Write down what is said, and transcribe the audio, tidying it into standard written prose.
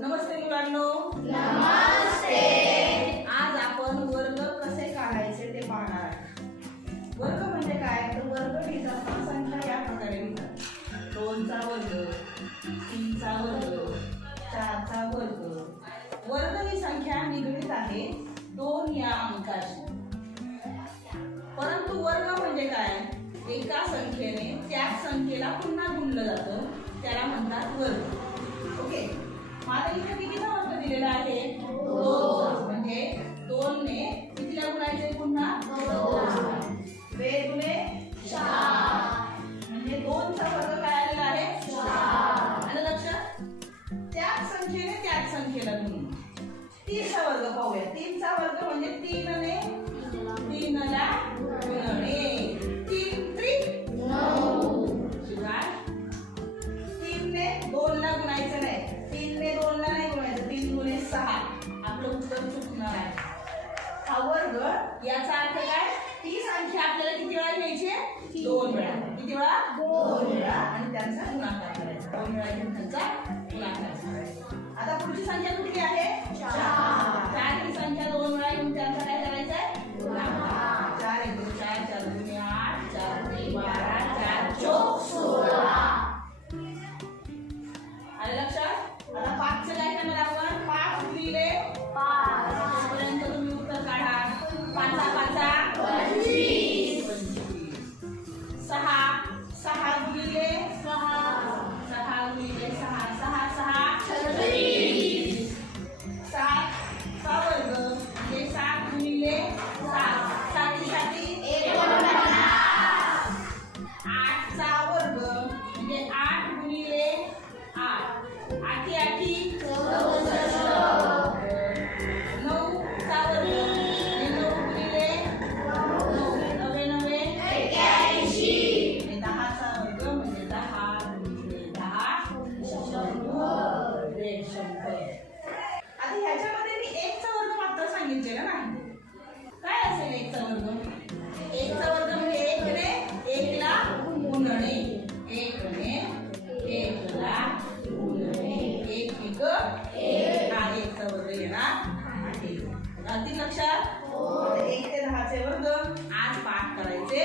नमस्ते मुलांनो. नमस्ते. आज आपण वर्ग कसे काढायचे ते पाहणार आहे. वर्ग म्हणजे काय तर वर्ग लिहिताना संख्या या प्रकारे लिहितात. 2 चा वर्ग, 3 चा वर्ग, 4 चा वर्ग. वर्ग ही संख्या निगडीत आहे 2 या अंकाशी. परंतु वर्ग म्हणजे काय, एका संख्येने त्याच संख्येला पुन्हा गुणलं जातं, त्याला म्हणतात वर्ग. ओके, माझ्या इथे कितीचा वर्ग दिलेला आहे 2. म्हणजे 2 ने कितीला गुणायचे पुन्हा 2. 2 दुने 4. म्हणजे 2 चा वर्ग काय आलेला आहे 4. आलं लक्षात. त्याच संख्येने त्याच संख्येला गुणून 3 चा वर्ग पाहूया. 3 चा वर्ग म्हणजे 3 ने 3 ला गुणणे. 3 त्रिक 9. शिवाय 3 ने 2 ला गुणायचं नाही. 3 ने 2 ला नाही गुणायचं. 3 गुणे 6. आपलं उत्तर चुकणार आहे. हा वर्ग याचा अर्थ काय, ती संख्या आपल्याला किती वेळा घ्यायची 2 वेळा. किती वेळा 2 वेळा. आणि त्यांचा गुणाकार करायचा. 2 वेळा घेऊन त्यांचा गुणाकार करायचा. आता पुढची संख्या कुठली आहे 4. 4 ही संख्या 2 वेळा घेऊन त्यांचा काय करायचा आहे गुणाकार. 4 1 2 4 4 2 8 4 3 12 4 चौक 16. आलं लक्षात. आता 5 चं काय करणार आपण. 5 गुणिले 5 पर्यंत तुम्ही उत्तर काढा. 5 5 25. 6 6 गुणिले 6 6 गुणिले 6 6 6 36. 7 चा वर्ग म्हणजे 7 गुणिले 7 7 49. 8 चा वर्ग म्हणजे 8 गुणिले 8 8 8 64. 9 चा वर्ग म्हणजे 9 गुणिले 9 9 9 81. 10 चा वर्ग म्हणजे 10 गुणिले 10 100. आता ह्याच्यामध्ये मी 1 चा वर्ग मात्र सांगितलेला नाही. काय असेल 1 चा वर्ग. 1 चा वर्ग म्हणजे 1 ने 1 ला गुणणे. 1 ने 1 ला गुणणे. 1 1 1 हा 1 चा वर्ग येणार आहे. अगदी लक्षात. 1 ते 10 चे वर्ग आज पाठ करायचे